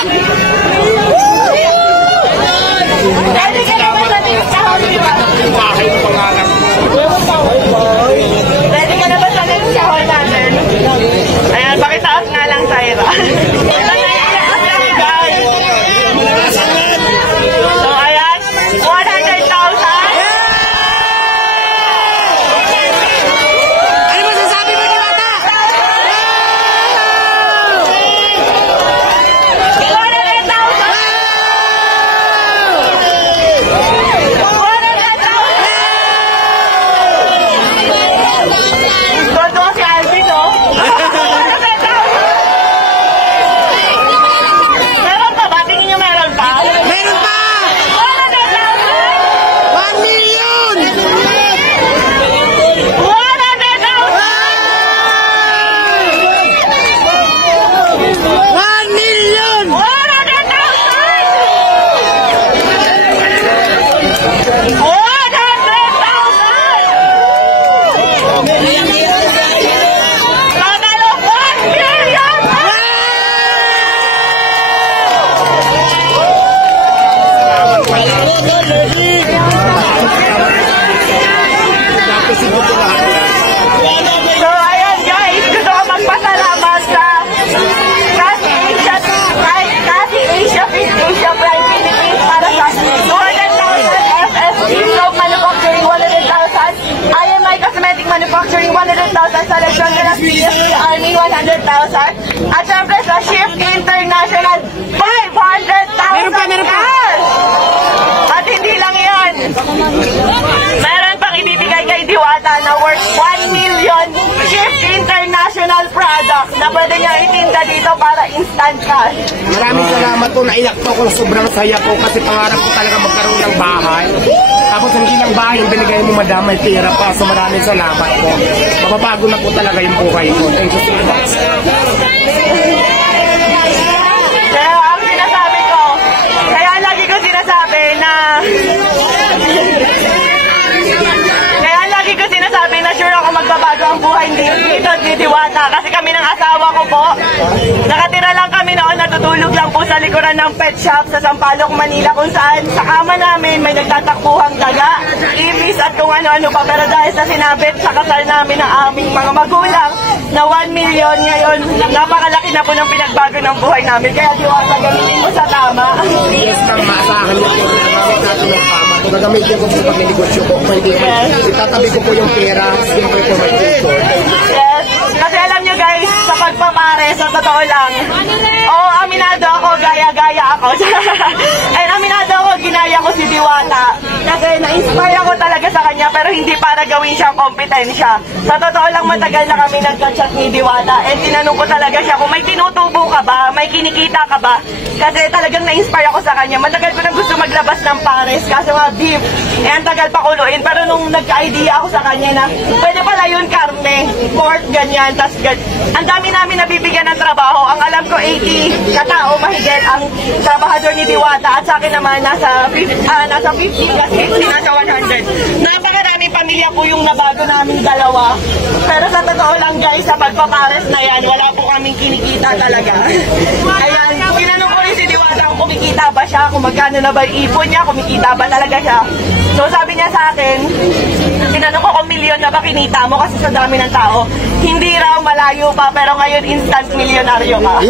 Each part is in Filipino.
Ready ka na ba sa listahan, di ba? Bahay ng pangalan mo. Ready ka na ba sa listahan natin? Ayan, pakitaas nga lang, Tyra. So, ayan, 100,000. Ano masasabi mo, Diwata? 100,000. Todo si Alvin, no? 100,000. Meron pa ba? Tingin niyo meron pa? Meron pa! 100,000. 1 million! 1 million! 100,000. So, ayan guys, gusto ko magpasalamat sa Kasi Asia Asia Prime Philippines para sa 200,000, FSG Soap Manufacturing 100,000, IMI Cosmetic Manufacturing 100,000, sa Legion de las PSP Army 100,000, at syempre sa Shift International 500,000. Meron pa. At hindi lang yan. Meron pang ibibigay kay Diwata na worth 1 million Shift International product na pwede niya itinda dito para instant cash. Maraming salamat po, naiyak po ako, sobrang saya po kasi pangarap ko talaga magkaroon ng bahay. Tapos hindi lang bahay yung binigay mo, madam, may pera pa. So maraming salamat po. Mapapago na po talaga yung buhay ko. Thank you so much. Kaya ang sinasabi ko, kaya lagi ko sinasabi na sure ako magbabago ang buhay dito ni Diwata. Kasi kami ng asawa ko po, nakatira lang kami noon, natutulog lang po sa likuran ng pet shop sa Sampaloc, Manila, kung saan sa kama namin may nagtatakbuhang daga, ibis at kung ano-ano pa. Pero dahil sa sinabit sa kasal namin ng aming mga magulang na 1 million ngayon, napakalaki na po ng pinagbago ng buhay namin. Kaya Diwata, gamitin mo sa tama. Yes, tama sa akin yung nagamit natin ng tama. Kung nagamitin ko sa pag-negosyo ko, pwede itatabi ko po yung pera, siyempre po may tutor. Yes. Kasi alam nyo guys, sa pagpapare, sa totoo lang, aminado ako, gaya-gaya ako. And aminado ako, ginaya ko si Diwata. Kasi na-inspire ako talaga sa kanya, pero hindi para gawin siyang kompetensya. Sa totoo lang, matagal na kami nagka-chat ni Diwata. And tinanong ko talaga siya kung may tinutubo ka ba, may kinikita ka ba. Kasi talagang na-inspire ako sa kanya. Matagal ko na gusto maglabas ng pares, kaso nga beef. Eh, ang tagal pa kuluin. Pero nung nagka-idea ako sa kanya na, pwede pala yun karne, pork, ganyan, tas ang dami namin nabibigyan ng trabaho. Ang alam ko, 80 katao mahigit ang trabahador ni Diwata, at sa akin naman nasa 50 plus 50, nasa 100. Napakaraming pamilya po yung nabago namin dalawa. Pero sa totoo lang guys, sa pagpapares na yan, wala po kaming kinikita talaga. Ayan, tinanong ko rin si Diwata kung kumikita ba siya, kung magkano na ba yung ipon niya, kumikita ba talaga siya. So sabi niya sa akin, tinanong ko kung milyon na ba kinita mo kasi sa dami ng tao. Hindi raw, malayo pa, pero ngayon instant milyonaryo ka.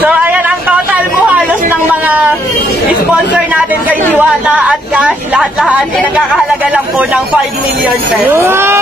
So ayan ang total po halos ng mga sponsor natin kay Diwata at cash, lahat-lahat, nagkakahalaga lang po ng 5 million pesos.